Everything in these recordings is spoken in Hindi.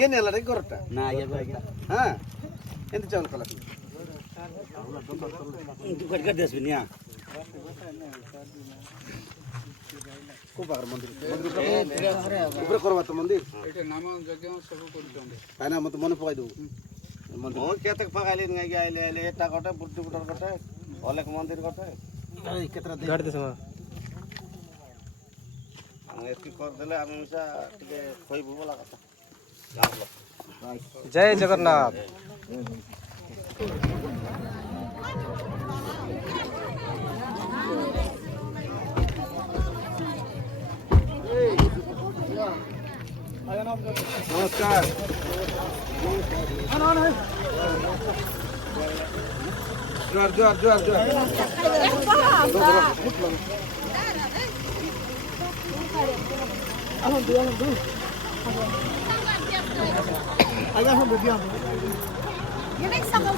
কে নেলা রে করটা না ইয়া করে হ্যাঁ এত চাউল কলা তু কট কর দেস বিনিয়া কো বাগর মন্দির উপরে করবা তো মন্দির এটা নাম যজ্ঞ সব করতে তাই না মত মনে পকাই দেব মন্দির ও কেতে পাগাইলি গাই গাইলে আইলে এটা কটে বুদ্ধি বুটার কটে অলেক মন্দির কটে এই কেতরা দে গাড়ি দেসমা আমি এতি কর দেলে আমি মিশা টিকে কইবো বলা কথা জয় জগন্নাথ নমস্কার জোয়ার জোয়ার জোয়ার জোয়ার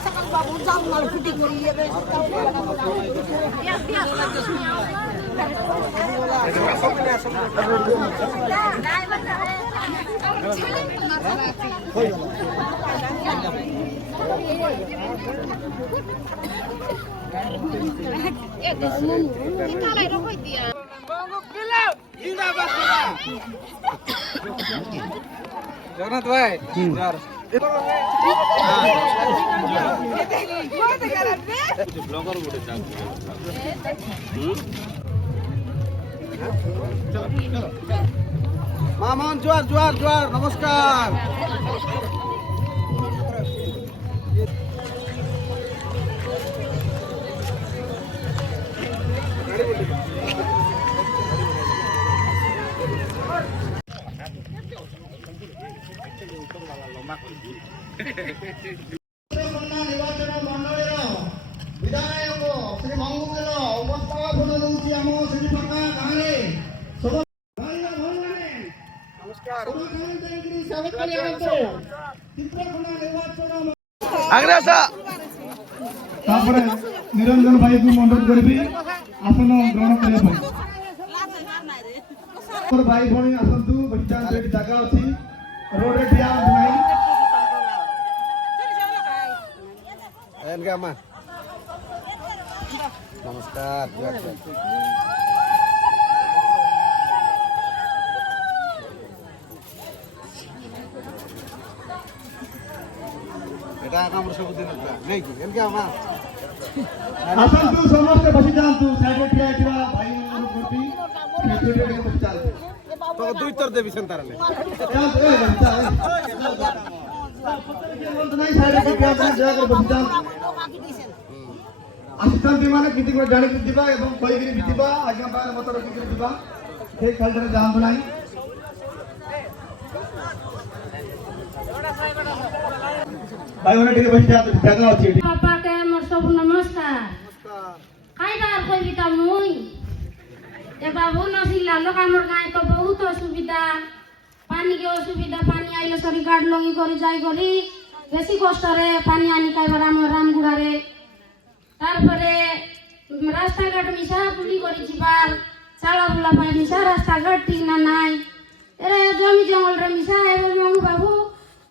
sakang babu jauh malah putih kuri ya guys. Biar Jagannath ভাই যার ব্লগার বলে চাল মামন জোয়ার জোয়ার জোয়ার নমস্কার ନିର୍ବାଚନ ମଣ୍ଡଳୀର ବିଧାୟକ ଶ୍ରୀ ମଙ୍ଗୁଲ ଉପସ୍ଥାପନ ଦଉଛି ଆମ ଶ୍ରୀପକା ଗାଁରେ ତାପରେ ନିରଞ୍ଜନ ଭାଇକୁ ଅନୁରୋଧ କରିବି ଆସନ ଗ୍ରହଣ କରିବା ପାଇଁ ଭାଇ ଭଉଣୀ ଆସନ୍ତୁ ବସିଯାଆନ୍ତୁ ଏଠି ଜାଗା ଅଛି ରୋଡରେ ଠିଆ ହନ୍ତୁ ନାହିଁ এনকে মা নমস্কার জোয়ার জোয়ার এটা আমার ସବୁଦିନ ନାଇଁ କି ଏନକେ ମା ଆସନ୍ତୁ ସମସ୍ତେ ବସି ଯାଆନ୍ତୁ ସାଇଡରେ ଠିଆ ହେଇଥିବା ଭାଇମାନଙ୍କୁ ପ୍ରତି ବସି ଯାଆନ୍ତୁ তো দুই তর দেবি সেন্টারে ଆସିଛନ୍ତି ମାନେ କିଛି ଗୋଟେ ଜାଣିକି ଯିବା ଏବଂ କହିକିରି ବି ଯିବା ଆଜ୍ଞା ପାଖରେ ମତ ରଖିକିରି ଯିବା ସେଇ ଖାଲିଟାରେ ଯାଆନ୍ତୁ ନାହିଁ ଭାଇମାନେ ଟିକେ ବସି ଯାଆନ୍ତୁ ଜାଗା ଅଛି ଏଠି ବାପାକେ ମୋର ସବୁ ନମସ୍କାର ଖାଇବାର କହିବି ତା ମୁଇଁ ଏ ବାବୁ ନସିଲା ଲୋକ ଆମର ଗାଁ ତ ବହୁତ ଅସୁବିଧା ପାନି କେ ଅସୁବିଧା ପାନି ଆଇଲେ ସରି ଗାଡ ଲଙ୍ଗି କରି ଯାଇ କରି ବେଶୀ କଷ୍ଟରେ ପାନି ଆନି ଖାଇବାର ଆମ ରାମଗୁଡାରେ ତାରପରେ ରାସ୍ତାଘାଟ ମିଶା ବୁଲି କରି ଯିବାର ଚାଳ ବୁଲା ପାଇଁ ମିଶା ରାସ୍ତାଘାଟ ଠିକ ନା ନାଇଁ ଏରେ ଜମି ଜଙ୍ଗଲରେ ମିଶା ଏବେ ମଙ୍ଗୁ ବାବୁ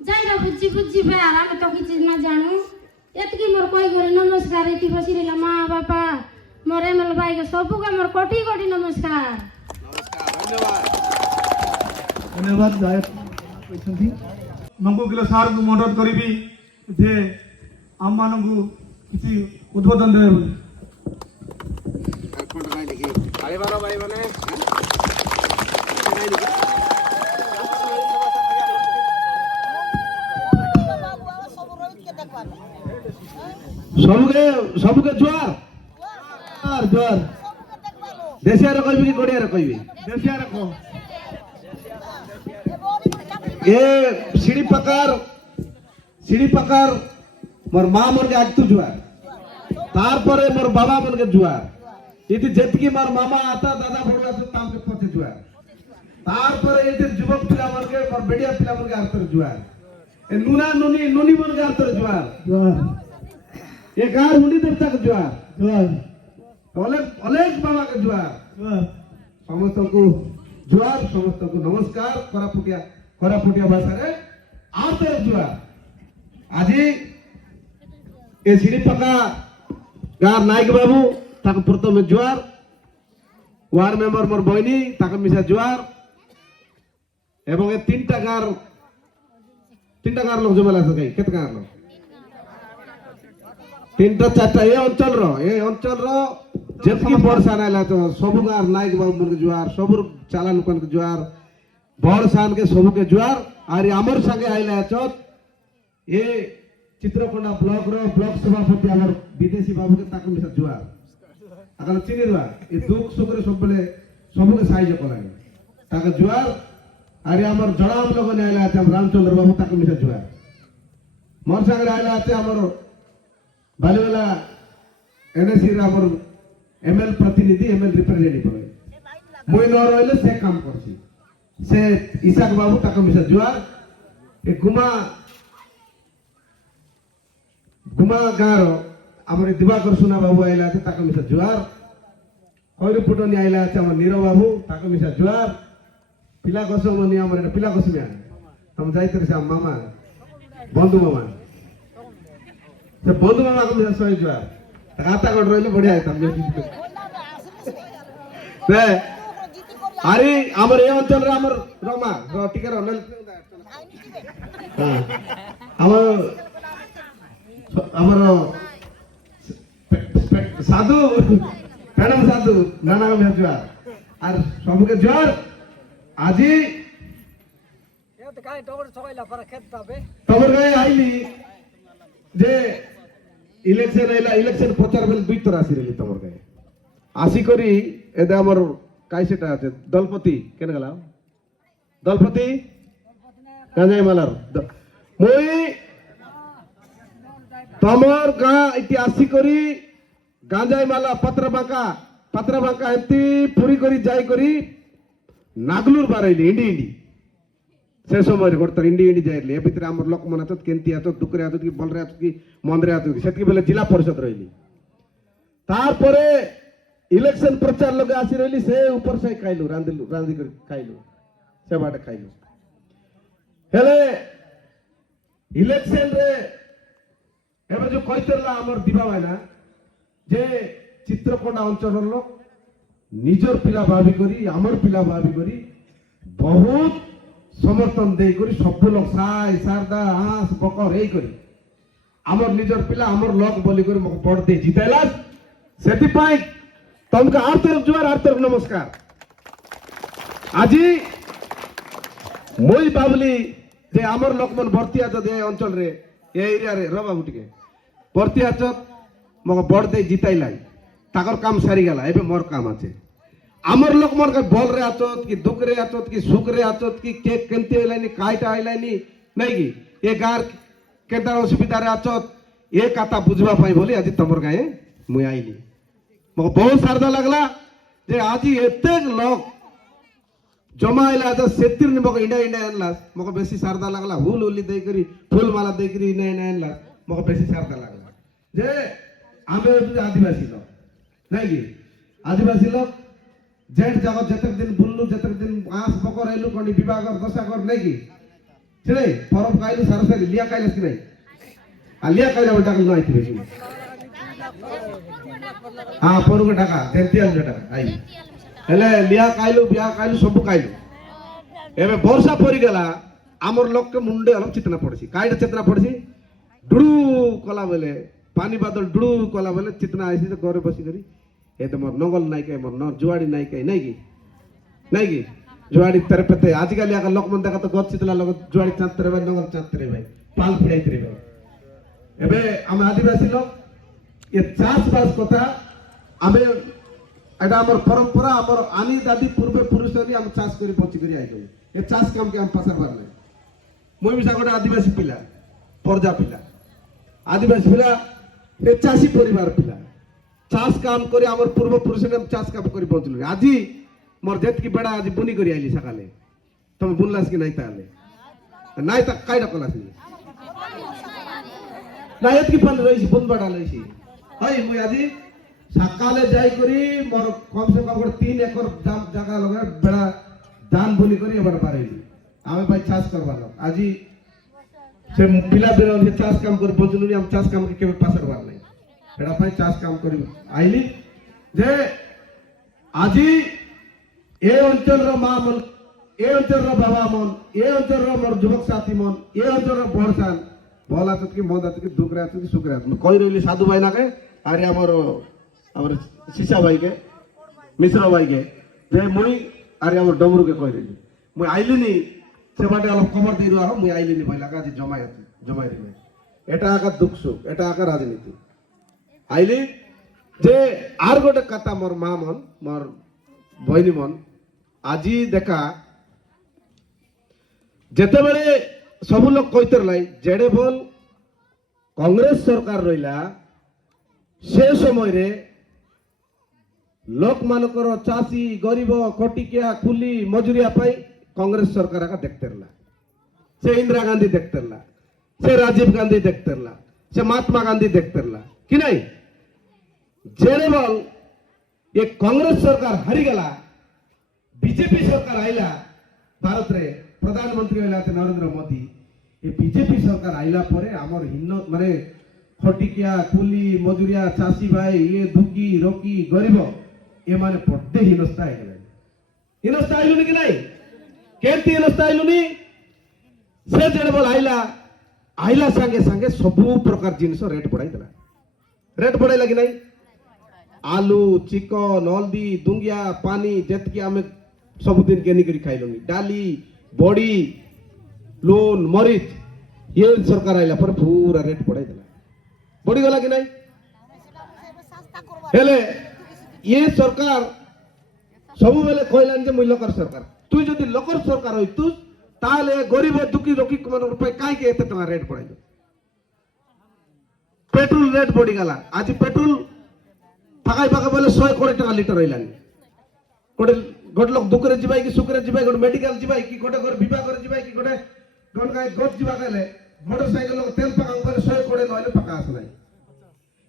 ଯାଇର ବୁଝିବେ ଆର ଆମେ ତ କିଛି ନା ଜାଣୁ ଏତିକି ମୋର କହିକରି ନମସ୍କାର ଏଠି ବସି ରହିଲା ମା ବାପା ମୋର ଏମଏଲ ଭାଇକେ ସବୁକେ ମୋର କୋଟି କୋଟି ନମସ୍କାର ଧନ୍ୟବାଦ ଗାୟକ କହିଛନ୍ତି ମଙ୍ଗୁ କିଲୋ ସାର୍ଙ୍କୁ ଅନୁରୋଧ କରିବି ଯେ ଆମମାନଙ୍କୁ କିଛି ଉଦ୍ବୋଧନ ଦେବେ ବୋଲି ଖାଇବାର ଭାଇ ମାନେ ସବୁକେ ଜୁଆର ଜୁଆର ଦେଶିଆରେ କହିବି କି ଗଡ଼ିଆରେ କହିବି ଦେଶିଆରେ କହ ଏ ସିଡ଼ି ପକାର मोर माँ मन के आगतु जुआर तार पर मोर बाबा मन के जुआर इति जेतकी मोर मामा आता दादा बड़ुआ तो ताम के पथे जुआर तार पर इति युवक पिला मन के मोर बेडिया पिला मन के आतर जुआर ए नुना नुनी नुनी मन के आतर जुआर जुआर ए गार हुंडी देवता के जुआर जुआर अलेक अलेक बाबा के जुआर जुआर समस्त को जुआर समस्त को नमस्कार कोरापुटिया भाषा रे आतर जुआ आज ए सिड़ी पका गार नायक बाबू ताको प्रथम जुआर वार्ड मेंबर मोर बहनी ताको मिसा जुआर एवं ए तीनटा गार लोग जमेला सके केते गार लोग तीनटा चारटा ए अंचल रो जेतकी बरसा नाइला तो सब गार नायक बाबू मन के जुआर सब चालान कोन के जुआर बरसान के सब के जुआर आरी आमर संगे आइला चत ए चित्रकोंडा ब्लॉक रो ब्लॉक सभापति आमर विदेशी बाबू के ताको मिसा जुआर अगल चिनी दुआ ए दुख सुख रे सबले सब के साइज कोलानी ताको जुआर आरी आमर जड़ाम लोग ने आइला हम रामचंद्र बाबू ताको मिसा जुआर मोर संगे आइला आमर बालीवाला एनएससी रे आमर एमएल प्रतिनिधि एमएल रिप्रेजेंटेटिव मुई न रहले से काम करसी से इसाक बाबू ताको मिसा जुआर ए गुमा गाँव आमर दिवाकर सुना बाबू आइला ताको मिसा जुआर खैरू पुटनी आइला आमर नीरव बाबू ताको मिसा जुआर पिला कसमनी आमर पिला कसमिया हम जाइतर से मामा बंधु मामा से बंधु मामा को मिसा सही जुआर आता गड रहले बढ़िया आइता से अरे आमर ए अंचल रे आमर रमा टिकर हनल हां आमर साधु मैडम साधु नाना में जुआर और सब के जुआर আজি तबर गए आइली जे इलेक्शन आइला इलेक्शन प्रचार बेल दुई तरह आसी रही तबर गए आसी करी एदे हमर काई सेटा আছে दलपति केन गला दलपति कांजाई मालार মই तमर गा इति आसी करी गांजाई माला पत्रबांका एति पूरी करी जाई करी नागलूर बारैली इंडी से समय गोटे इंडी जाइली ए भितर आम लोक मन आत केंती आत दुकरे आत कि बलरे आत कि मंदरे आत सेतकी बेले जिला परिषद रही तार परे इलेक्शन प्रचार लगे आसी रही से ऊपर से खाइलु रांदी कर खाइलु से बाटे खाइलु हेले इलेक्शन रे एबे जो कइतरला हमर दिबा वाला जे चित्रकोंडा अंचल लोक निजर पिला भावी करी आमर पिला भावी करी बहुत समर्थन दे करी सब लोग साय सारदा हास बकर ए करी आमर निजर पिला आमर लोक बोली करी मको पड़ दे जितैला सेति पाई तमका आर तरफ नमस्कार आजी मोई बाबली जे आमर लोक मन भर्ती आत दे अंचल रे ए एरिया रे रो बाबू टिके भर्ती आत मको पड़ दे जितैला ताकर काम सारी गला एबे मोर काम आछे आमर लोक मन के बोल रे आचत कि दुख रे आचत कि सुख रे आचत कि के केनते आइलानी काइटा आइलानी नै कि ए गार केदार असुविधा रे आचत ए काता बुझवा पाई बोली आज तमर गाए मुई आइली मको बहुत सारदा लागला जे आज एते लोक जमा आइला त सेतिर नि मको इंडा आनला मको बेसी सारदा लागला हुल हुली देई करी फूल माला देई करी नै आनला मको बेसी सारदा लागला जे आमे आदिवासी लोक नै कि आदिवासी लोक जेठ जगत जतक दिन बुल्लू जतक दिन आस बकर आइलु कोनी विभाग दशा कर नै कि छले परब काइलु सरसरी लिया काइलस कि नै आ लिया काइला उल्टा कल नै थिबे हां परुग टाका 33 टाका आई हेले लिया काइलु बिया काइलु सब काइलु एबे वर्षा परि गेला आमर लोक के मुंडे अलग चितना पड़सी काइटा चितना पड़सी डुडू कला बेले पानी बादल डुडू कला बेले चितना आइसी त घरे बसी करी ए त मोर नंगल नाइ के मोर न जुवाड़ी नाइ के नै कि जुवाड़ी तेरे पते आजकल या लोक मन देखा तो गत चितला लोग जुवाड़ी चांतरे भाई नंगल चांतरे भाई पाल फिड़ाइतरे भाई एबे हम आदिवासी लोग ये चाष बास कथा आमे एटा हमर परंपरा हमर आनी दादी पूर्वे पुरुषरी हम चाष करी बची करी आइलो ए चाष काम के हम पासा बारले मोय मिसा गोटा आदिवासी पिला परजा पिला आदिवासी पिला ए चासी परिवार पिला चाष काम करी हमर पूर्व पुरुष ने हम चाष काम करी बचलु आजी मोर जेत की बेड़ा आज बुनी करी आइली सकाले तुम बुनलास की नहीं ताले नहीं तक काइडा कलास ना एत की पन रही बुन बड़ा लईसी हई मुई आजी सकाले जाई करी मोर कम से कम 3 एकड़ जगह लगे बेड़ा दान बुनी करी बड़ पारेली आमे भाई चाष करवालो आजी से पिला बेर से चाष काम कर बचलुनी हम चाष काम के केबे पासरबार नहीं एटा पई चाष काम करी आइली जे আজি ए अंचल रो मां मन ए अंचल रो बाबा मन ए अंचल रो मोर युवक साथी मन ए अंचल रो बड़सान भला त कि मदा त कि दुख रहा त कि सुख रहा कहि रहली साधु भाई ना के अरे हमर सीसा भाई के मिश्र भाई के जे मुनी अरे हमर डमरू के कहि रहली मुई आइली नी से बाटे अलग खबर दे रहा मुई आइली नी पहिला का जमाई रे এটা আকা দুঃখ সুখ এটা আকা রাজনীতি আইলি যে আর গোটে কথা মোর মা মন মোর বইনি মন আজি দেখা যেতেবেলে সবু লোক কইতে লাই যেড়ে বল কংগ্রেস সরকার রইলা সে সময় রে লোক মানকর চাষী গরিব খটিকিয়া কুলি মজুরিয়া পাই কংগ্রেস সরকার আকা দেখতে রলা সে ইন্দিরা গান্ধী দেখতে রলা সে রাজীব গান্ধী দেখতে রলা সে মহাত্মা গান্ধী দেখতে রলা কি নাই जेड़े बल ये कांग्रेस सरकार हारी गला बीजेपी सरकार आइला भारत रे प्रधानमंत्री होइला नरेंद्र मोदी ये बीजेपी सरकार आइला परे हमर हिन्नत माने खटिकिया कुली मजूरिया चासी भाई ये दुखी रोकी गरीब ये माने पट्टे हिनस्ता आइलुनी कि नहीं केंती हिनस्ता आइलुनी से जेड़े बल आइला संगे संगे सबु प्रकार जिनिस रेट बढ़ाई देला रेट बढ़ाई लगी नहीं आलू चिकन हल्दी दुंगिया पानी जेतकी आमे सबुदिन केनी करी खाइलोनी डाली बड़ी लून मरीच ये सरकार आइला पर पूरा रेट बढ़ाई देला बढ़ी गला कि नहीं हेले ये सरकार सबु बेले कहलान जे मुई लोकर सरकार तू जदी लोकर सरकार होई तू ताले गरीब दुखी रोकी मन रुपए काई के एते टका रेट बढ़ाई पेट्रोल रेट बढ़ी गला आज पेट्रोल फाकाई फाका बोले 100 कोटी टाका लिटर हइलानी गोटे गोटे लोक दुखरे जिबाई कि सुखरे जिबाई गोटे मेडिकल जिबाई कि गोटे घर विवाह करे जिबाई कि गोटे गन गाय गोट जिबा गेले मोटरसाइकिल लोक तेल पका बोले 100 कोटी नहले पका आसलाई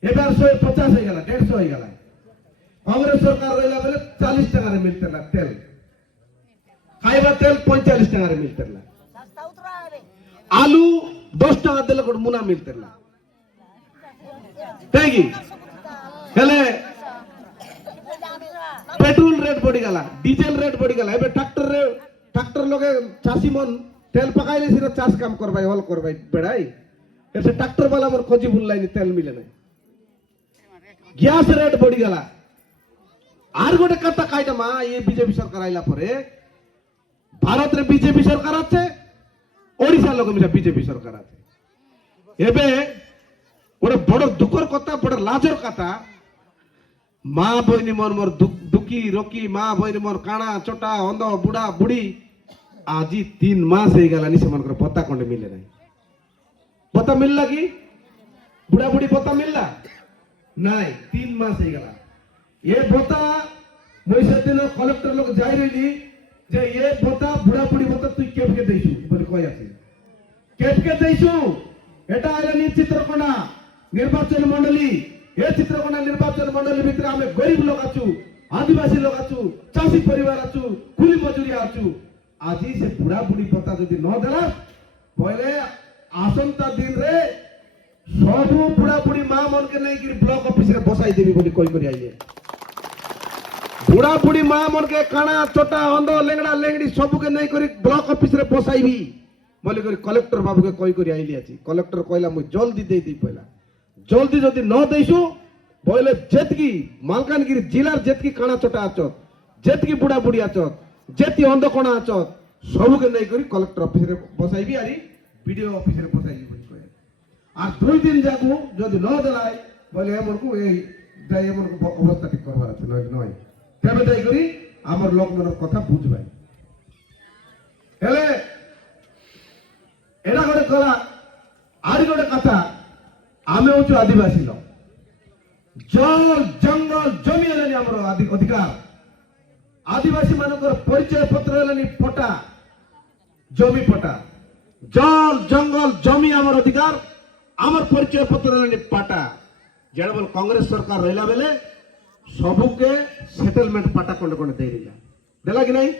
एबार 150 হৈ গলা 150 হৈ গলা कांग्रेस सरकार रहिला बोले 40 টাকা रे मिलतेला तेल खाइबा तेल 45 টাকা रे मिलतेला सस्ता उतरा रे आलू 10 টাকা देले गोटे मुना मिलतेला तेगी हेले पेट्रोल रेट बढ़ी गला डीजल रेट बढ़ी गला एबे ट्रैक्टर लोगे चासी मन तेल पकाइले सिर चाष काम करबाई हल करबाई बेड़ाई ऐसे ट्रैक्टर वाला मोर खोजी बुल्लाई तेल मिले नहीं गैस रेट बढ़ी गला आर गोटे कथा काइटा मा ये बीजेपी सरकार आइला परे भारत रे बीजेपी सरकार আছে ओडिशा लोग मिला बीजेपी सरकार আছে एबे ओरे बड़ दुखर कथा बड़ लाजर कथा माँ बहनी मन मोर दुखी रोकी माँ बहनी मोर काना चोटा अंध बुढ़ा बुढ़ी आज 3 मास हो गलानी से मन पता कंडे मिले नहीं पता मिलला कि बुढ़ा बुढ़ी पता मिलला नहीं 3 मास हो गला ये पता मुई से दिन कलेक्टर लोग जाई रही जे ये पता बुढ़ा बुढ़ी पता तू केप के देइसु बोले कहि आछि केप के देइसु एटा आइलानी चित्रकोना निर्वाचन मंडली ये चित्रकोना निर्वाचन मंडली भितर आमे गरीब लोग आछु आदिवासी लोग आछु चाषी परिवार आछु कुली मजूरी आछु आज से बुढ़ा बुढ़ी पता जदि न देला पहले आसंता दिन रे सब बुढ़ा बुढ़ी मां मन के नहीं कि ब्लॉक ऑफिस रे बसाई देबी बोली कहि करी आइले बुढ़ा बुढ़ी मां मन के काना छोटा अंध लेंगड़ा लेंगड़ी सब के नहीं करी ब्लॉक ऑफिस रे बसाईबी बोली करी कलेक्टर बाबू के कहि करी आइले अछि कलेक्टर कहला मु जल्दी दे दी पहिला जल्दी जदि न देसु बोले जेतकी मालकानगिरी जिलार जेतकी काना चोटा आचत जेतकी बुढ़ा बुढ़ी आचत जेती अंध कोना आचत सब के नहीं करी कलेक्टर ऑफिस रे बसाईबी आरी वीडियो ऑफिस रे बसाईबी बोली कहे आ 2 दिन जाकू जदि न देलाय बोले हमर को ए जाय हमर को अवस्था ठीक करबार আছে নয় নয় तबे दाई करी हमर लोक मनर কথা বুঝবাই हेले एडा गोटे कला आरी गोटे कथा आमे हूँ आदिवासी लोग जल जंगल जमी हेलानी आमर अधिकार आदिवासी मानकर परिचय पत्र हेलानी पटा जमी पटा जल जंगल जमी आमर अधिकार आमर परिचय पत्र हेलानी पाटा जेड़ा बोल कांग्रेस सरकार रहला बेले सबुके सेटलमेंट पाटा कोंडे कोंडे दे दिला देला कि नहीं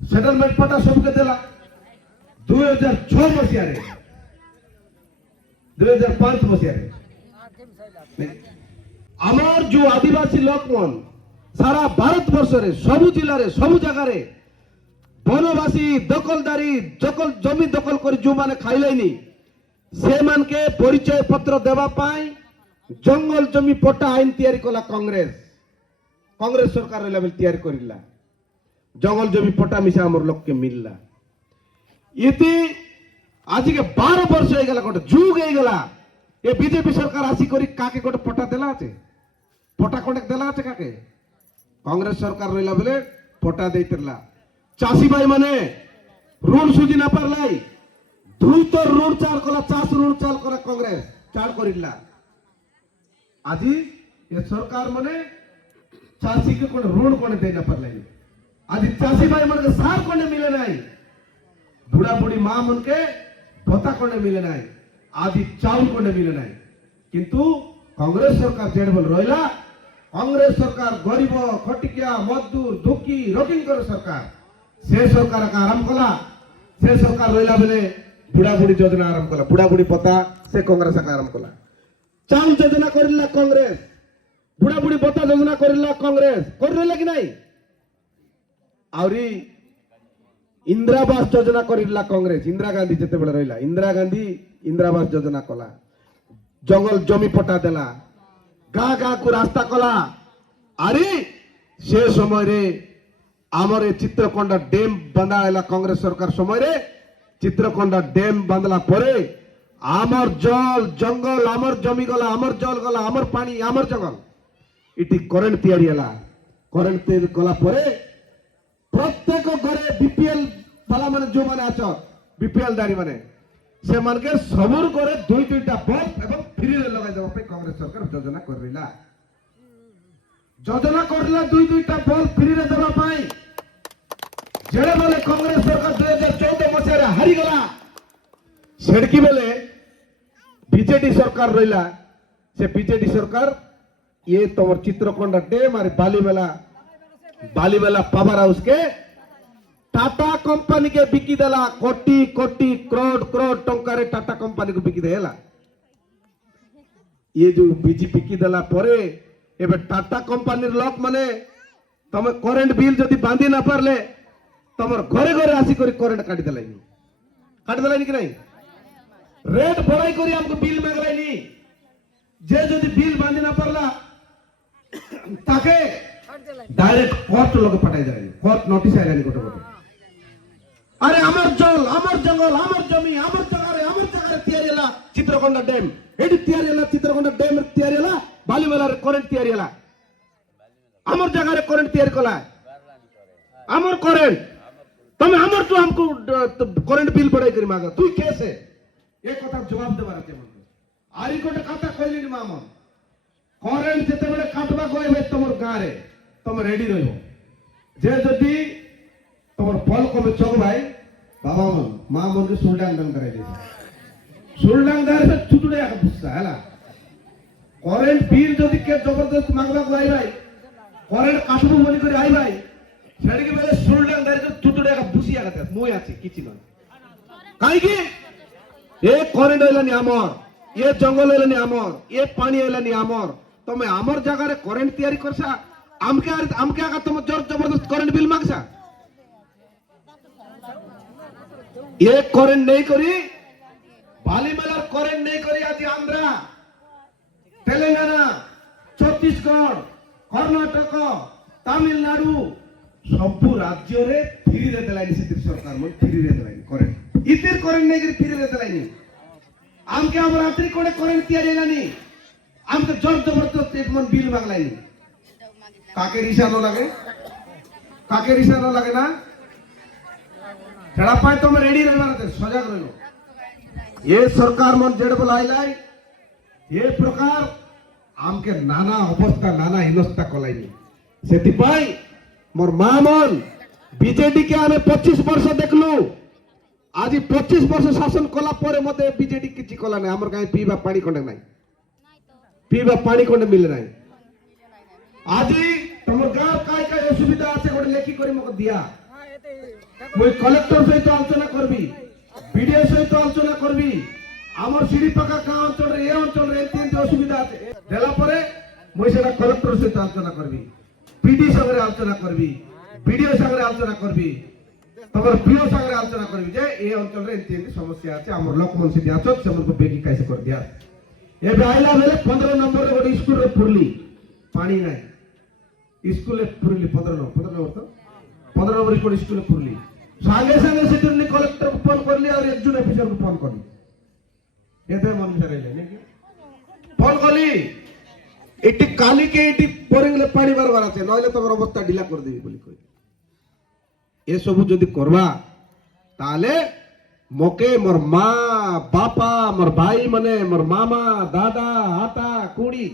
सेटलमेंट पाटा सबके देला 2006 ମସିହାରେ 2005 ମସିହାରେ আমার যে আদিবাসী লোকমন সারা ভারতবর্ষে সবু জেলার সবু জায়গায় বনবাসী দখলদারি জমি দখল করে যে খাইলেনি সেমানকে পরিচয় পত্র দেওয়া পাই জঙ্গল জমি পটা আইন তৈরি কলা কংগ্রেস সরকার লেভেল তৈরি করিলা জঙ্গল জমি পটা মিশা আমার লোককে মিললা ইতি আজকে 12 বর্ষ হয়ে গেল গোটে যুগ হয়ে গেলা এ বিজেপি সরকার আসি করি কাকে গোটে পটা দেলা আছে পটা কোনে দেলা আছে কাকে কংগ্রেস সরকার রইলা বলে পটা দেইতেলা চাষী ভাই মানে ঋণ সুজি না পারলাই দ্রুত ঋণ চাল কলা চাষ ঋণ চাল করা কংগ্রেস চাল করিলা আজি এ সরকার মানে চাষী কে কোন ঋণ কোনে দেই না পারলাই আজি চাষী ভাই মানে সার কোনে মিলে নাই বুড়া বুড়ি মা মনকে ভত্তা কোনে মিলে নাই আজি চাউল কোনে মিলে নাই কিন্তু কংগ্রেস সরকার যেড বল রইলা কংগ্রেস সরকার গরিব খটিকিয়া মজদুর দুঃখী রোগীঙ্কর সরকার সে সরকার আরাম কলা সে সরকার রইলা বেলে বুড়া বুড়ি যোজনা আরাম কলা বুড়া বুড়ি পতা সে কংগ্রেস আরাম কলা চাউল যোজনা করিলা কংগ্রেস বুড়া বুড়ি পতা যোজনা করিলা কংগ্রেস করি রইলা কি নাই আউরি ইন্দিরাবাস যোজনা করিলা কংগ্রেস ইন্দিরা গান্ধী যেতেবেলে রইলা ইন্দিরা গান্ধী ইন্দিরাবাস যোজনা কলা জঙ্গল জমি পটা দেলা গা গা কু রাস্তা কলা আরে সে সময় রে আমার এই চিত্রকোন্ডা ড্যাম বাঁধা এলা কংগ্রেস সরকার সময় রে চিত্রকোন্ডা ড্যাম বাঁধলা পরে আমার জল জঙ্গল আমার জমি গলা আমার জল গলা আমার পানি আমার জঙ্গল এটি করেন্ট তৈরি এলা করেন্ট তৈরি কলা পরে প্রত্যেক ঘরে বিপিএল বালা মানে যে মানে আছ বিপিএল দাঁড়ি মানে সে মানকে সবুর করে দুইটা বল্ব এবং ফ্রিরে লগাই দেওয়া পাই কংগ্রেস সরকার যোজনা করিলা যোজনা করিলা দুইটা বল্ব ফ্রিরে দেওয়া পাই যেড়ে বলে কংগ্রেস সরকার 2014 মସିହାରେ হারিগলা সেড়কি বেলে বিজেডি সরকার রইলা সে বিজেডি সরকার ये তোমার চিত্রকোন্ডা ড্যাম আর बालीमेला पावर हाउस के टाटा कंपनी के बिकी देला कोटी कोटी करोड़ करोड़ टंकार टाटा कंपनी को बिकी देला ये जो बीजेपी की देला परे एबे टाटा कंपनी लोक माने तमे करेंट बिल जदी बांधी ना पारले तमर घरे घरे आसी करी करेंट काटी देलानी कि नहीं रेट बढ़ाई करी हमको बिल मांगलानी जे जदी बिल बांधी ना पारला ताके डायरेक्ट कोर्ट लोग पटाई जाए कोर्ट नोटिस आइलानी गोटे गोटे अरे अमर जल अमर जंगल अमर जमी अमर जगह तैयारी हला चित्रकोंडा डैम एडी तैयारी हला चित्रकोंडा डैम तैयारी हला बालीमेला रे करेंट तैयारी हला अमर जगह रे करेंट तैयारी कला अमर करेंट तमे अमर तो हमको करेंट बिल बढ़ाई करी मांगा तू कैसे एक कथा जवाब देबार আছে মনে আরি গোটে কথা কইলিনি মামন करेंट যেতে বেলে কাটবা কইবে তোমার গারে तुम रेडी रहो जे जदि तुम फल कमे चौक भाई बाबा मन मां मन के सुलडांग दंग करे दे सुलडांग दार से छुटुड़े का गुस्सा हैला करेंट बिल जदि के जबरदस्त मांगबा को आई भाई करेंट काटबो मनी करे आई भाई छेड़ के बेले सुलडांग दार से छुटुड़े का बुसिया गते मोय আছে किछि न काई की ए करेंट हलानी हमर ए जंगल हलानी हमर ए पानी हलानी हमर तमे हमर जगह रे करेंट तैयारी करसा आमके आगा तुम जोर जबरदस्त करेंट बिल मांगसा ये करेंट नहीं करी बालीमेला करेंट नहीं करी आज आंध्रा तेलंगाना छत्तीसगढ़ कर्नाटक तमिलनाडु सब राज्य रे फ्री रे देलानी सिद्धि सरकार मन फ्री रे देलानी करेंट इतिर करेंट नहीं करी फ्री रे देलानी आमके हम रात्रि कोडे करेंट तैयारी लानी आमके जोर जबरदस्त एक मन बिल मांगलानी काके रिसा न लगे ना छड़ा पाए तुम रेडी रहना सजग रहो ये सरकार मन जेड बोलाइलाई ये प्रकार आमके नाना अवस्था नाना हिनस्ता कलाइनी सेति पाई मोर मा मन बीजेडी के आमे 25 वर्ष देखलु आज 25 वर्ष शासन कला परे मते बीजेडी किछि कला नै हमर गाय पीबा पानी कोंडे नै पीबा पानी कोंडे मिले नै आज तुम गाँव काय असुविधा আছে গোটে লেখি করে মকে দিয়া মই কলেক্টর সহিত আলোচনা করবি ভিডিও সহিত আলোচনা করবি আমার সিঁড়ি পাকা গাঁ অঞ্চলের এই অঞ্চলের এমতি অসুবিধা আছে দেলা পরে মই সেটা কলেক্টর সহিত আলোচনা করবি পিডি সঙ্গে আলোচনা করবি ভিডিও সঙ্গে আলোচনা করবি তোমার প্রিয় সঙ্গে আলোচনা করবি যে এই অঞ্চলের এমতি সমস্যা আছে আমার লোকমন সেটি আছো সেমনকে বেগি কাইসে করে দিয়া এবে আইলা বেলে 15 নম্বরে গোটে স্কুলের ফুরলি পানি নাই স্কুলে ফুরলি 15 নম্বর তো 15 নম্বর স্কুলে ফুরলি সাঙ্গে সাঙ্গে সেটি কলেক্টর ফোন করলি আর একজন অফিসারকে ফোন করলি এতে মন সারাইলে নাকি ফোন করলি এটি কালিকে এটি পরে গেলে পানি বারবার আছে নইলে তোমার অবস্থা ঢিলা করে দিবি বলি কই এসবু যদি করবা তাহলে মকে মোর মা বাপা মোর ভাই মানে মোর মামা দাদা হাতা কুড়ি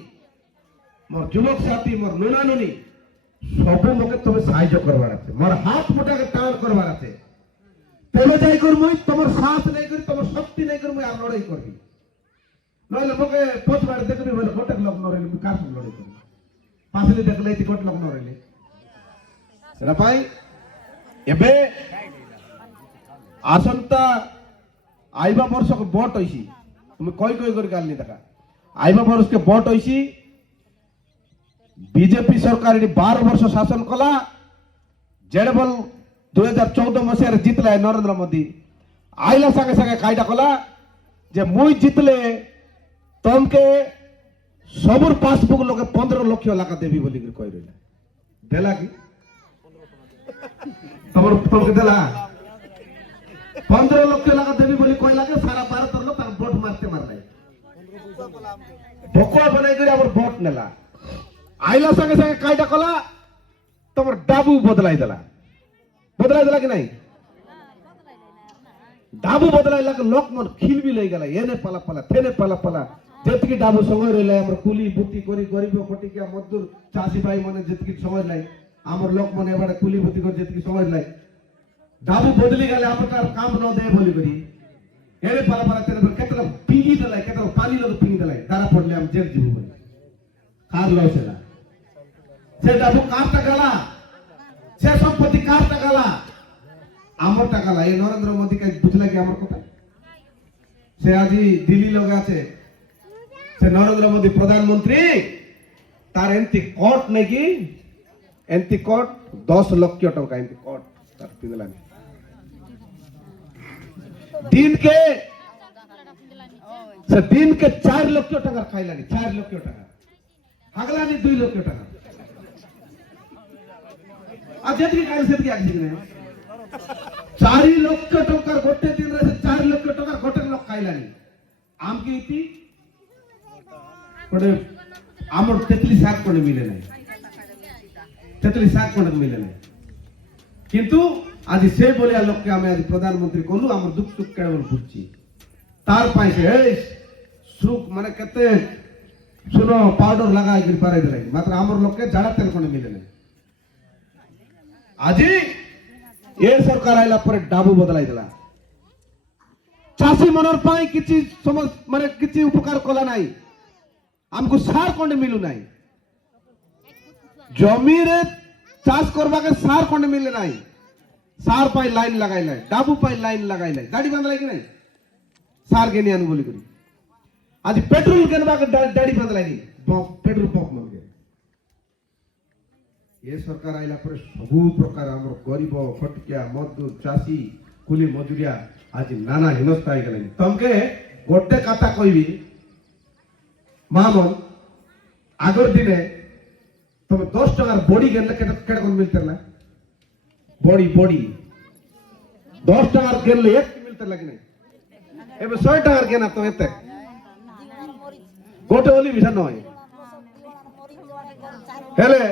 মোর যুবক সাথী মোর নুনা নুনি সবু মকে তুমি সাহায্য করবার আছে মোর হাত মোটাকে টান করবার আছে তেলে যাই করবই তোমার সাথ নাই করি তোমার শক্তি নাই করবি আর লড়াই করবি নইলে মকে পচবার দেখবি বলে গোটে লোক নড়াইলে আমি কার সঙ্গে লড়াই করবি পাশে দেখলে এটি গোটে লোক নড়াইলে সেটা পাই এবে আসন্তা আইবা বর্ষকে বট হইছি তুমি কই কই করে গালনি দেখা আইবা বর্ষকে বট হইছি বিজেপি সরকার এটি 12 বর্ষ শাসন কলা যেড়ে বল 2014 মସିହାରେ জিতলা নরেন্দ্র মোদী আইলা সাঙ্গে সাঙ্গে কাইটা কলা যে মুই জিতলে তমকে সবুর পাসবুক লোকে 15 লক্ষ টাকা দেবি বলি কই রইলা দেলা কি তোমার তমকে দেলা 15 লক্ষ টাকা দেবি বলি কই লাগে সারা ভারতের লোক তার ভোট মারতে মারলাই বকোয়া বানাই করে আবার ভোট নেলা আইলা সঙ্গে সঙ্গে কাইটা কলা তোমার ডাবু বদলাই দেলা কি নাই ডাবু বদলাইলা লোক মন খিলবি লই গেলা এনে পালা পালা থেনে পালা পালা যেতকি ডাবু সময় রইলা আমরা কুলি বুতি করি গরিব ফটিকিয়া মজদুর চাষি ভাই মানে যেতকি সময় লাই আমার লোক মনে এবারে কুলি বুতি করে যেতকি সময় লাই ডাবু বদলি গেলে আমরা তার কাম ন দেয় বলি করি এনে পালা পালা তেনে কেতলা পিঙ্গি দেলাই কেতলা পানি লোক পিঙ্গি দেলাই তারা পড়লে আমি জেল দিব বলি কার লইছেলা সে ডাবু কারটা গেলা সে সম্পত্তি কার টাকা লা আমার টাকা লা এই নরেন্দ্র মোদী কে বুঝলা কি আমার কথা সে আজি দিল্লি লোক আছে সে নরেন্দ্র মোদী প্রধানমন্ত্রী তার এমতি কোট নাকি এমতি কোট 10 লক্ষ টাকা এমতি কোট তার পিদলা দিনকে সে দিনকে 4 লক্ষ টাকা খাইলানি 4 লক্ষ টাকা হাগলানি 2 লক্ষ টাকা আর যেদিকে খাইলে সেদিকে একদিকে নেই 4 লক্ষ টাকার গোটে দিন রে 4 লক্ষ টাকার গোটে লোক খাইলানি আমকে ইতি পড়ে আমর 33 শাক কোনে মিলে নাই 33 শাক কোনে মিলে নাই কিন্তু আজি সে বলিয়া লোককে আমি আজ প্রধানমন্ত্রী কলু আমার দুঃখ সুখ কেবল বুঝছি তার পাইছে এই সুখ মানে কতে শুনো পাউডার লাগাই করে পারাই দিলাই মাত্র আমার লোককে জাড়া তেল কোনে মিলে নাই আজি এ সরকার আইলা পরে ডাবু বদলাই দিলা চাষী মনর পাই কিছু মানে কিছু উপকার কলা নাই আমকু সার কোনে মিলু নাই জমিরে চাষ করবাকে সার কোনে মিলে নাই সার পাই লাইন লাগাইলাই ডাবু পাই লাইন লাগাইলাই দাড়ি বাঁধলাই কি নাই সার কে নিয়ে আনু বলি করি আজ পেট্রোল কেনবাকে দাড়ি বাঁধলাই নি পেট্রোল পম্প মনকে ये सरकार आइला पर सबु प्रकार हमर गरीब फटकिया मजदूर चासी कुली मजुरिया आज नाना हिनस्ता आइ गेले तमके गोटे कथा कहबी मामन आगर दिने तुम 10 টাকার বড়ি গেলে কেটা কোন মিলতে না বড়ি 10 টাকার গেলে এক মিলতে লাগে না এবে 100 টাকার কেনা তো এতে গোটে ওলি বিছা নয় হেলে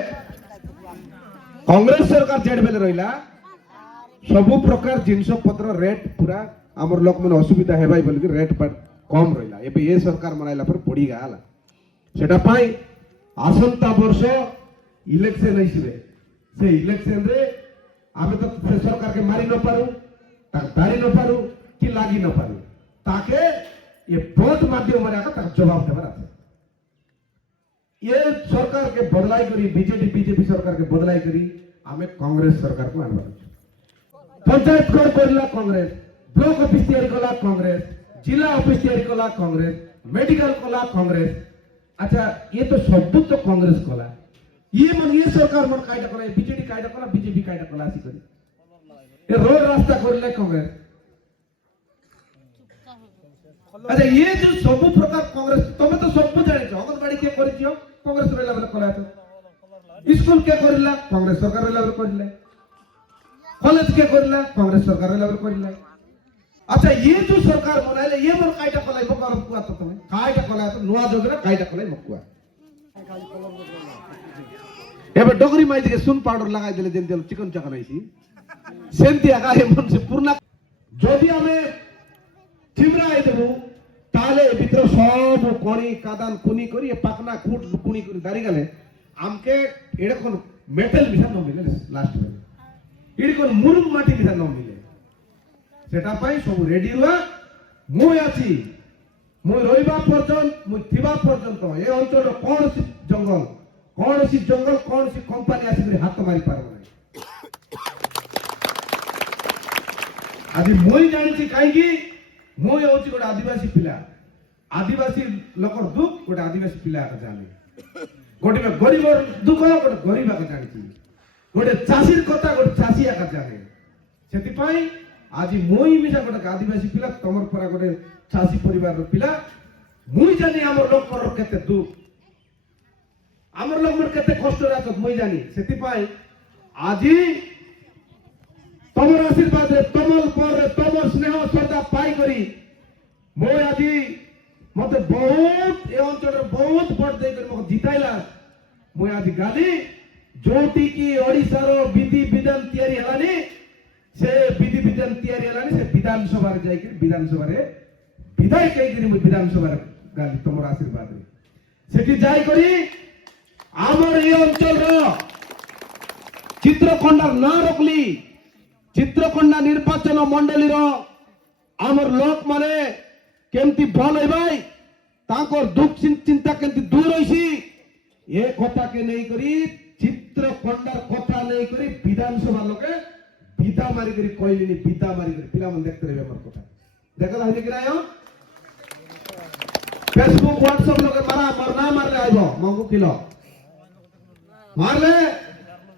कांग्रेस सरकार जेड बेले रहिला सबु प्रकार जिनस पत्र रेट पूरा हमर लोक मन असुविधा हेबाई बोली रेट पर कम रहिला एबे ये सरकार मनाइला पर पड़ी गाला सेटा पाई आसंता वर्ष इलेक्शन आइसिबे से इलेक्शन रे आमे तो से सरकार के मारी न पारू ता दारी न पारू कि लागी न पारू ताके ये वोट माध्यम रे आका जवाब देबार আছে ये सरकार के बदलाई करी बीजेपी सरकार के बदलाई करी हमें कांग्रेस सरकार को आनबार पंचायत कर करला कांग्रेस ବ୍ଲକ ଅଫିସ ତିଆରି କଲା କଂଗ୍ରେସ, ଜିଲ୍ଲା ଅଫିସ ତିଆରି କଲା କଂଗ୍ରେସ, ମେଡିକାଲ କଲା କଂଗ୍ରେସ। আচ্ছা ये तो सब तो कांग्रेस कला ये सरकार मन कायदा कला बीजेडी कायदा कला बीजेपी कायदा कला आसी करी ये रोड रास्ता करले कांग्रेस। अच्छा ये जो सब प्रकार कांग्रेस तमे तो सब जानि छ अंगनवाड़ी के करियो कांग्रेस रहला बेला कला छ स्कूल के करला कांग्रेस सरकार रहला बेला करला कॉलेज के करला कांग्रेस सरकार रहला बेला करला। अच्छा ये जो सरकार बनाइले ये मन कायदा कलाई बकर कुआ त तमे कायदा कला त नुवा जोगरा कायदा कलाई मकुआ एबे डोगरी माइदी के सुन पाउडर लगाइ देले जेन देल चिकन चाका नाइसी सेंती आका हे मन से पूर्ण যদি আমি চিমরাই দেব তাহলে ভিতরে সব কোনি কাদান কুনি করি পাকনা কুট কুনি করে দাঁড়ি গেলে আমকে এটা কোন মেটাল মিশা ন মিলে লাস্ট में এডি কোন মুরুম মাটি মিশা ন মিলে সেটা পাই সব রেডি হওয়া মুই আছি মুই রইবা পর্যন্ত মুই থিবা পর্যন্ত এই অঞ্চল কোনসি জঙ্গল কোনসি কোম্পানি আসি করে হাত মারি পারব না। আজি মুই জানছি কাইকি মুই হচ্ছে গোটে আদিবাসী পিলা আদিবাসী লোকর দুঃখ গোটে আদিবাসী পিলা জানে গোটে গরিবর দুঃখ গোটে গরিব আগে জানিছি গোটে চাষির কথা গোটে চাষী আগে জানে সেপাই আজি মুই মিশা গোটে আদিবাসী পিলা তোমার পরা গোটে চাষী পরিবার পিলা মুই জানি আমার লোকর কেতে দুঃখ আমার লোকর কেতে কষ্ট রাখত মুই জানি সেপাই আজি তোমার আশীর্বাদ তোমার পরে তোমার স্নেহ শ্রদ্ধা পাই করি মই আজি মতে বহুত এ অঞ্চলের বহুত ভোট দেই করে মকে জিতাইলা মই আজি গালি जोटी की ओडिशार विधि विधान तैयारी हलानी से विधि विधान तैयारी हलानी से विधानसभा रे जाई के विधानसभा रे विधाय कई करी मैं विधानसभा रे गाली तमर आशीर्वाद रे सेठी जाई करी आमर ए अंचल रो चित्रकोंडा ना रोकली चित्रकोंडा निर्वाचन मंडली रो आमर लोक माने केमती भल होइबाई तांकर दुख चिंता केमती दूर होइसी ए कथा के नहीं करी चित्रकोंडार कथा नहीं करी विधानसभा लोके बिता मारी करी कहलिनी बिता मारी करी पिला मन देखते रहे हमर कथा देखला हइले कि नायो फेसबुक व्हाट्सएप लोके मारा मरना मारले आइबो मंगू किलो मारले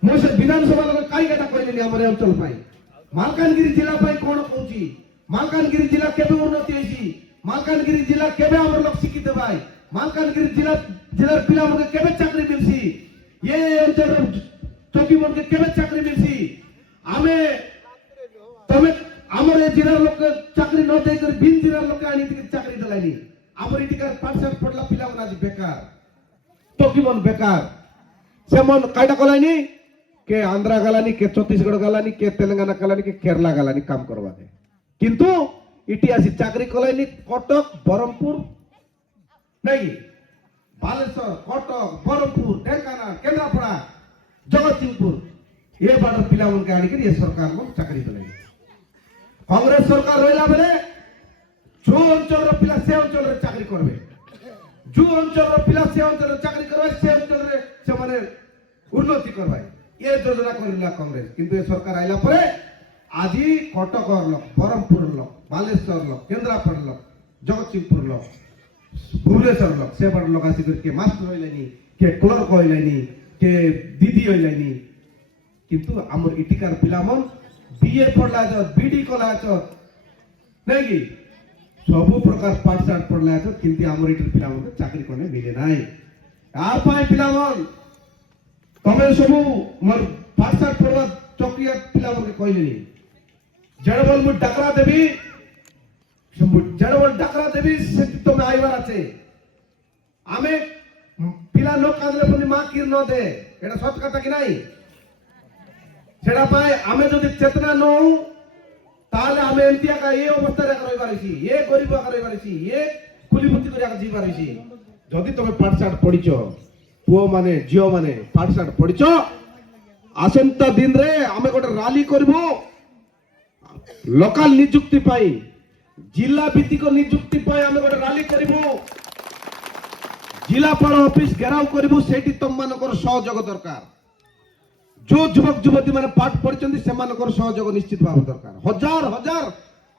मोसे विधानसभा लोके काई कथा कहलिनी हमर अंचल पाई मालकानगिरी जिला पाई कोन कहूची मालकानगिरी जिला केबे उन्नति होइसी मालकानगिरी जिला केबे हमर लोक शिक्षित भाई मालकानगिरी जिलार पिला मन केबे चाकरी मिलसी ये अंचल चौकी मन केबे चाकरी मिलसी आमे तमे हमर ए जिलार लोक चाकरी न देई कर बिन जिलार लोक आनी ती चाकरी दलाइनी हमर इटिकार 5 पडला पिला मन आज बेकार चौकी मन बेकार से मन कायदा कलाइनी के आंध्रा गलानी के छत्तीसगढ़ गलानी के तेलंगाना गलानी के केरला गलानी काम करवा दे किंतु इतिहासी चाकरी कलाइनी कटक बरमपुर नहीं बालेश्वर कटक बरमपुर ढेंकानाल केंद्रापड़ा जगतसिंहपुर ये बार पिला मन के आनी के ये सरकार को चाकरी दलाई कांग्रेस सरकार रहला बेले जो अंचल रो पिला से अंचल रे चाकरी करबे जो अंचल रो पिला से अंचल रे चाकरी करबे से अंचल रे से माने उन्नति करबे ये योजना करिला कांग्रेस किंतु ये सरकार आइला परे आदि कटक लोक बरमपुर लोक बालेश्वर लोक केंद्रापड़ा लोक जगतसिंहपुर लोक भुवनेश्वर लोक से बड़ लोक आसी के मास्टर होइलानी के क्लर्क होइलानी के दीदी होइलानी किंतु हमर इटिकार पिलामन बीए पढ़ला छ बीडी कला छ नेगी सब प्रकार पाठशाठ पढ़ला छ किंतु हमर इटिर पिलामन चाकरी कोने मिले नाही आ पाई पिलामन तमे सबु मोर पाठशाठ पढ़वा चौकिया पिलामन के कहलेनी जड़बल मु डाकरा देबी जड़बल डाकरा देबी से तो में आइबार আছে आमे पिला लोक कादले पनि मा किर न दे एटा सत কথা কি নাই সেটা পাই আমি যদি চেতনা নও তাহলে আমি এমতিয়া কা এই অবস্থা রেখা রই পারিছি এ গরিব আকা রই পারিছি এ কুলিবুতি করে আকা জি পারিছি যদি তুমি পাঠশাঠ পড়িছ পুও মানে জিও মানে পাঠশাঠ পড়িছ আসন্তা দিন রে আমি গোটে রালি করব লোকাল নিযুক্তি পাই जिला ভিত্তিক নিযুক্তি পাই আমি গোটে রালি করব जिलापाल ऑफिस घेराव करबु सेठी तम मानकर सहयोग दरकार जो युवक युवती माने पाठ पढ़िचंदी से मानकर सहयोग निश्चित भाव दरकार हजार हजार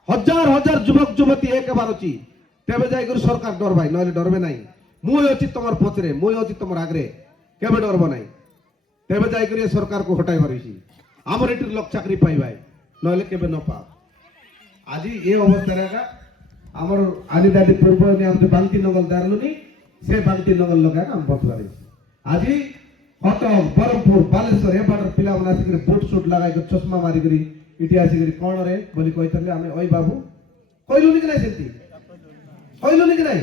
हजार हजार যুবক যুবতী একবার অছি তেবে যাই করে সরকার ডরবাই নইলে ডরবে নাই মুই অছি তোমার পছরে মুই অছি তোমার আগরে কেবে ডরব নাই তেবে যাই করে সরকার কো হটাই পারিছি আমার এটির লোক চাকরি পাইবাই নইলে কেবে ন পা আজি এই অবস্থা রাখা আমার আদি দাদি পূর্ব নিয়ম যে বান্তি নগল দারলুনি সে বান্তি নগল লগা আমি বদলারি আজি কত বরমপুর বালেশ্বর এবারের পিলা মানে আসিকি বুট সুট লাগাই চশমা মারি করি ইটি আসিকি কোন রে বলি কইতলে আমি ওই বাবু কইলুনি কি নাই সেন্তি কইলুনি কি নাই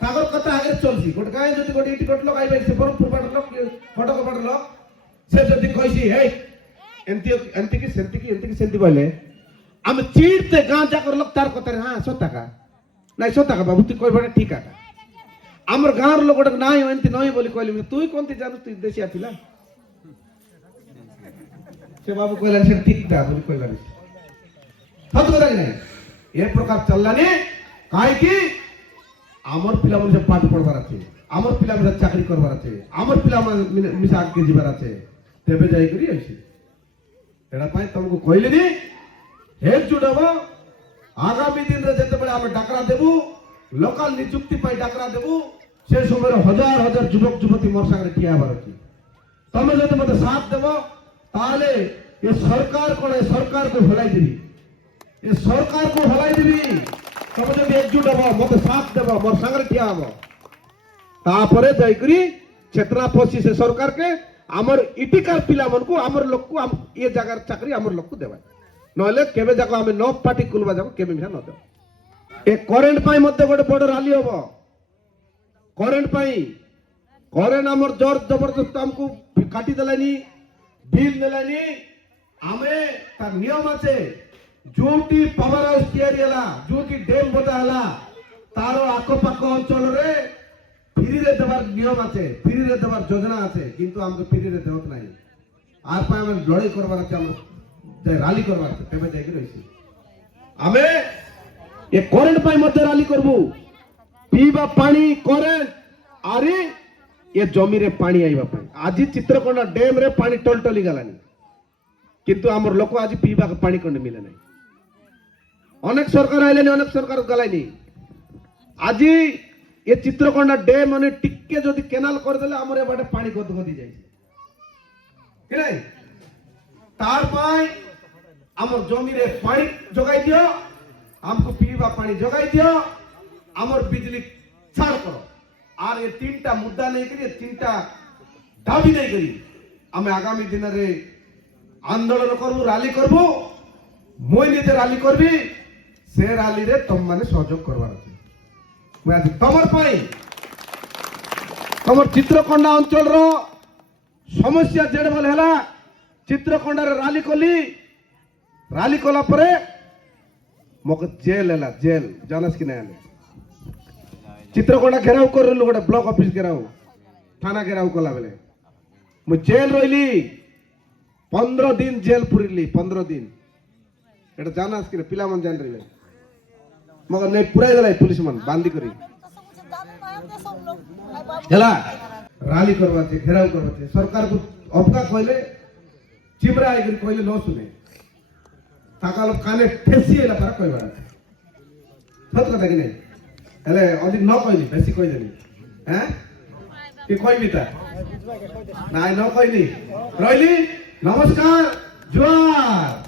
কাগর কথা আগে চলছি গোট গায় যদি গোট ইটি গোট লগাই বাইছে বরমপুর বাটার লোক ফটক বাটার লোক সে যদি কইছি এই এন্তি এন্তি কি সেন্তি বলে আমি চিড়তে গাঁ যাকর লোক তার কথা হ্যাঁ সত্যাকা নাই সত্যাকা বাবু তুই কইবাটা ঠিক আছে আমার গাঁর লোক ওটা নাই এমতি নয় বলি কইলি তুই কোনটি জানো তুই দেশিয়া ছিলা সে বাবু কইলেন সে ঠিকটা বলি কইলাম সত্য কথা নাই এ প্রকার চললানি কাই কি আমার পিলা মানুষ পাঠ পড়বার আছে আমার পিলা মানুষ চাকরি করবার আছে আমার পিলা মিশা আগে যাবার আছে তেবে যাই করি আইছি এটা পাই তোমাকে কইলেনি একজুট হব আগামী দিনে যেতেবেলে আমি ডাকরা দেবু লোকাল নিযুক্তি পাই ডাকরা দেবু সে সময় হাজার হাজার যুবক যুবতী মোর সাথে ঠিয়া হবার আছে তুমি যদি মতো সাথ দেব তাহলে এ সরকার করে সরকারকে ভুলাই দিবি এ সরকারকে ভুলাই দিবি তুমি যদি একজুট হব মতো সাথ দেব মোর সাথে ঠিয়া হব তারপরে যাই করি চেতনা পৌঁছি সে সরকারকে আমার ইটিকার পিলা মনকু আমার লোককু এ জায়গার চাকরি আমার লোককু দেবা নইলে কেবে যাক আমি ন পার্টি খুলবা যাব কেবে মিশা ন দেব এ কারেন্ট পাই মধ্যে গোটে বড় রালি হব কারেন্ট পাই কারেন্ট আমার জোর জবরদস্ত আমকু কাটি দেলানি বিল দেলানি আমি তার নিয়ম আছে যোটি পাওয়ার হাউস তৈরি হলা যোটি ড্যাম বোঝা হলা তার আখপাখ অঞ্চলরে ফ্রিরে দেবার নিয়ম আছে ফ্রিরে দেবার যোজনা আছে কিন্তু আমাকে ফ্রিরে দেওয়া নাই আর পাই আমি লড়াই করবার আছে আমার রালি করবার আছে তেবে যাই রয়েছে আমি এ কারেন্ট পাই মধ্যে রালি করব পিবা পানি কারেন্ট আরে এ জমিরে পানি আইবা পাই আজি চিত্রকোনা ড্যাম রে পানি টলটলি গলানি কিন্তু আমার লোক আজি পিবা পানি কোন মিলে নাই অনেক সরকার আইলেনি অনেক সরকার গলাইনি আজি এ চিত্রকোনা ড্যাম মানে টিকে যদি কেনাল করে দিলে আমার এবারে পানি গদগদি যায় কি নাই তার পাই আমার জমিরে পানি জগাই দিও हमको पीवा पानी जगाई दियो आमर बिजली छाड़ करो और ये तीनटा मुद्दा नहीं करी तीनटा दाबी नहीं करी हमें आगामी दिन रे आंदोलन करबो रैली करबो মই নিজে रैली करबी से रैली रे तुम माने सहयोग करबार আছে মই আজি তোমার পাই তোমার চিত্রকোন্ডা অঞ্চল रो समस्या जेड বলে হলা চিত্রকোন্ডা রে रैली কলা পরে मग जेल है जेल जानस की नहीं चित्रकोंडा घेराव कर गोटे ब्लॉक ऑफिस घेराव थाना घेराव कला बेले मु जेल रही 15 दिन जेल पुरी 15 दिन एटा जानस की पिला मन जान रही मगर नहीं पुराई देला पुलिस मन बांधी करी हला रैली करवा छे घेराव करवा छे सरकार को अबका कहले चिमरा आई कहले न सुने ताकालो काने ठेसी एला पर कहबा सत कथा कि नहीं हेले अधिक न कहली बेसी कहि देली हैं कि कहबी ता नाइ न कहली रहिली नमस्कार जोहार